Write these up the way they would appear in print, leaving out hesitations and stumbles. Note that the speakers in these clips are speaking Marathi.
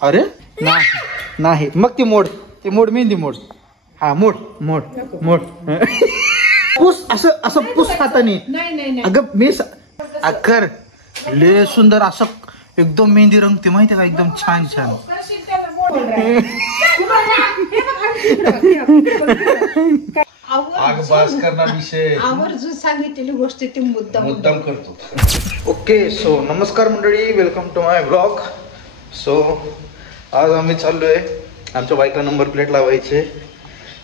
अरे नाही नाही, मग ती मोड, ती मोड, मेहंदी मोड. हा मोड मोड मोड. पुस असं असं पुस हाताने. अगं मी अकर लय सुंदर असं एकदम मेहंदी रंगते माहिती का, एकदम छान छान. आग बास करणार विषय आवर्जून सांगितलेली गोष्ट ती मुद्दाम करतो. ओके सो नमस्कार मंडळी, welcome to my blog. So आज आम्ही चाललोय, आमच्या बाईकला नंबर प्लेट लावायचे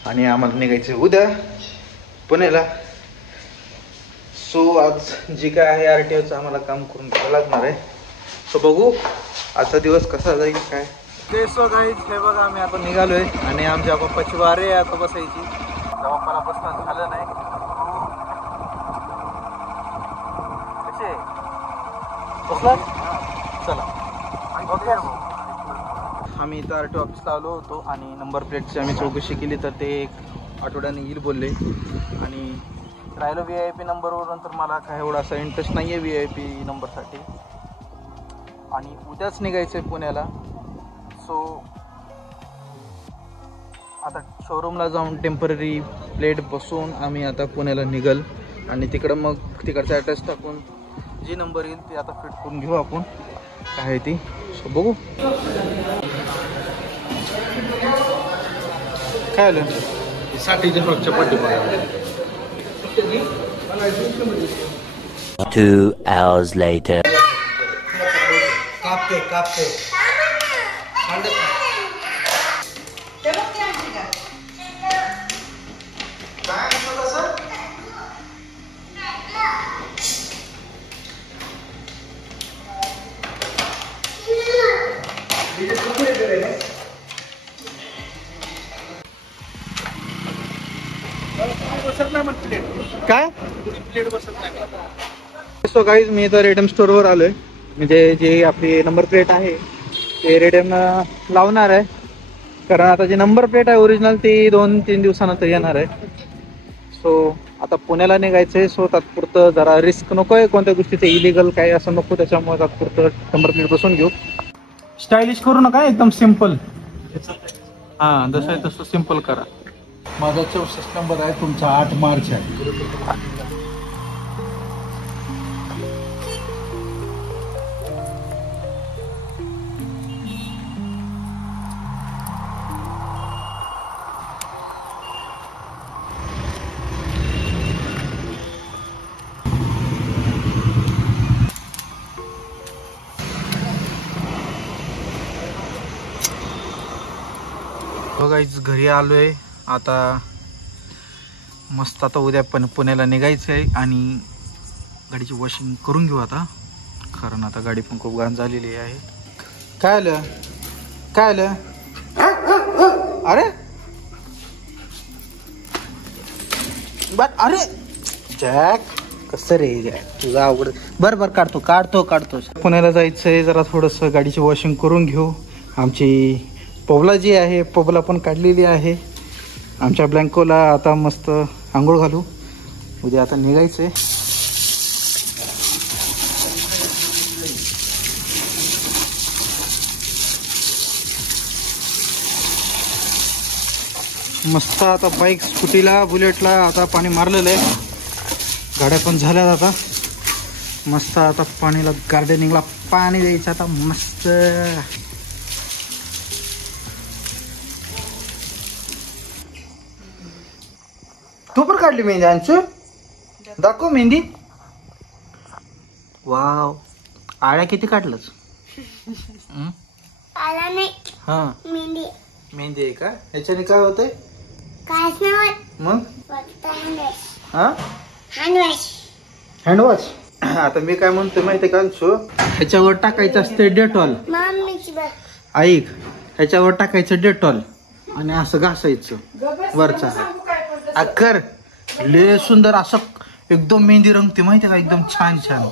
आणि आम्हाला निघायचे उद्या पुण्याला. सो आज जी काय आहे RTOचं आम्हाला काम करून घ्यावं लागणार आहे. सो बघू आजचा दिवस कसा जाईल काय ते. सो गाईज हे बघा आम्ही आता निघालोय आणि आमच्या पप्पाची वारी आहे आता बसायची. पप्पाला बसणं झालं नाही. बसला चला. आम्ही इथं RTO ऑफिसला आलो होतो आणि नंबर प्लेटची आम्ही चौकशी केली तर ते एक आठवड्याने येईल बोलले. आणि राहिलो VIP नंबरवरून तर मला काय एवढा असा इंटरेस्ट नाही आहे VIP नंबरसाठी. आणि उद्याच निघायचं आहे पुण्याला. सो आता शोरूमला जाऊन टेम्पररी प्लेट बसून आम्ही आता पुण्याला निघल आणि तिकडं मग तिकडचा ॲड्रेस टाकून जी नंबर येईल ती आता फिट करून घेऊ आपण काय आहे ती. सो बघू काय आलं. साठीच्या फ्रॉकच्या पट्टी बघा. 2 hours later. कापते कापते काय. सो गाईज मी तर रेडम स्टोअरवर आलोय, म्हणजे जे आपली नंबर प्लेट आहे ते रेडम लावणार आहे. कारण आता जी नंबर प्लेट आहे ओरिजिनल ती 2-3 दिवसानंतर येणार आहे. सो आता पुण्याला निघायचं आहे. सो तात्पुरतं जरा रिस्क नको आहे कोणत्या गोष्टीचं, इलिगल काय असं नको, त्याच्यामुळे तात्पुरतं नंबर प्लेट बसून घेऊ. स्टायलिश करू नका, एकदम सिम्पल. हां जसं आहे तसं सिम्पल करा. माझा 64 नंबर आहे, तुमचा 8 मार्च आहे. गाईज घरी आलोय आता. मस्त आता उद्या पण पुण्याला निघायचं आहे आणि गाडीची वॉशिंग करून घेऊ आता, कारण आता गाडी पण खूप घाण झालेली आहे. काय आलं काय आलं. अरे अरे जॅक कसं रे जॅक तुझं आवड. बरं बरं काढतो काढतो काढतो. पुण्याला जायचं आहे, जरा थोडंसं गाडीची वॉशिंग करून घेऊ. आमची पबला जी आहे पबला पण काढलेली आहे. आमच्या ब्लँकोला आता मस्त आंघोळ घालू. उद्या आता निघायचं आहे. मस्त आता बाईक स्कूटीला बुलेटला आता पाणी मारलेलं आहे. गाड्या पण झाल्यात आता. मस्त आता पाणीला गार्डनिंगला पाणी द्यायचं आता मस्त. तू पण काढली मेहंदी अंशू, दाखव मेहंदी. वाव आळ्या किती काढलंच. आला नाही. हा मेहंदी मेहंदी आहे का. याच्याने काय होतंय. काहीच नाही होत. मग हा हँडवॉश. हँडवॉश. आता मी काय म्हणतोय माहितीये का अंशू, ह्याच्यावर टाकायचं असते डेटॉल. मम्मीची बघ. ऐक, ह्याच्यावर टाकायचं डेटॉल आणि असं घासायचं वरचा. अकर लय सुंदर असं एकदम मेहंदी रंगते माहिती का, एकदम छान छान.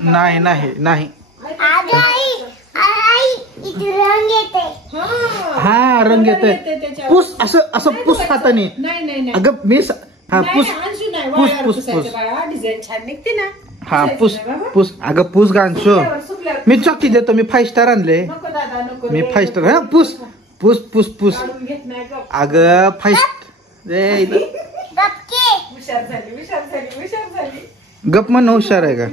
नाही नाही नाही रंग येते. हा रंग येते. पुस असं असं पुस हाताने. नाही अगं मी हा पुस पुस पुस पुस. डिझाईन छान निघते ना. हा पुस पुस अगं पुस गांशो मी चॉकी देतो मी 5 स्टार आणले नको दादा नको मी 5 स्टार हा पुस पुस पुस पुस घेत नाही गप. अगं 5 हुशार झाली गप मन हुशार आहे का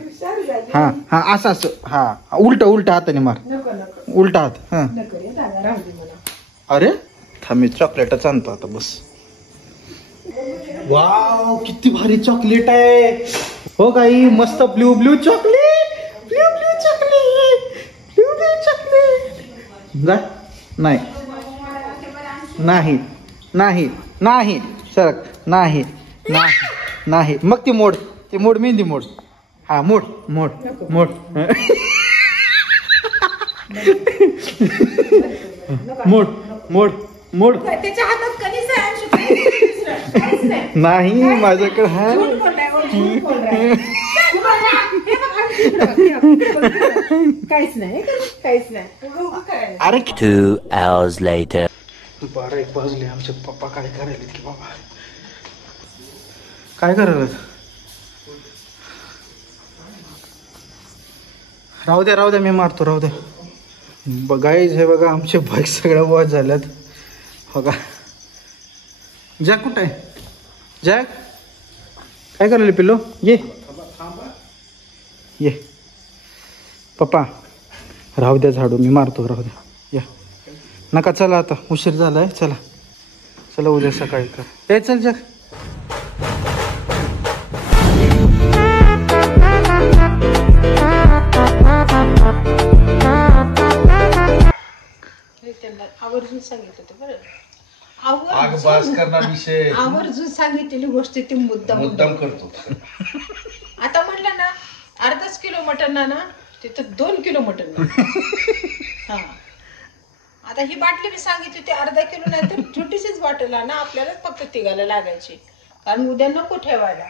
हा हा असं असं हा उलटा हाताने मार नको उलटा हात हा नको रे दादा राहू दे मला. अरे थांब मी चॉकलेटच आणतो आता बस वाव किती भारी चॉकलेट आहे हो काही मस्त ब्ल्यू चॉकलेट जा नाही नाही नाही नाही सरक नाही नाही नाही मग ती मोड मेहंदी मोड हा मोड मोड त्याच्या हातात कधीच आहे अंशू, काहीच नाही. नाही माझ्याकडे हा झूट बोल रहा है, वो झूट बोल रहा है. हे बघ, अंशू, इकडे बघ. काहीच नाही उगाच काय. अरे 2 hours later. 12-1 वाजले आमचे पप्पा काय करायला की बाबा काय करायला राहू द्या मी मारतो राहू द्या बघायच हे बघा आमचे बाईक सगळ्या वॉच झाल्यात बघा जॅक कुठं आहे जॅक काय करायला पिल्लो ये पप्पा राहू द्या झाडू मी मारतो राहू द्या या नका चला आता उशीर झालाय चला उद्या सकाळी कर ए चल जॅक त्यांना आवर्जून सांगितलं होतं बरं. आग बास करणार विषय आवर्जून सांगितलेली गोष्ट ती मुद्दाम करतो. आता म्हणलं ना 1/2 किलो मटण ना तिथं 2 किलो मटण हा आता ही बाटली मी सांगितली होती 1/2 किलो नाही तर छोटीशीच बाटल ना आपल्याला फक्त तिघाला लागायची कारण उद्या नको ठेवायला.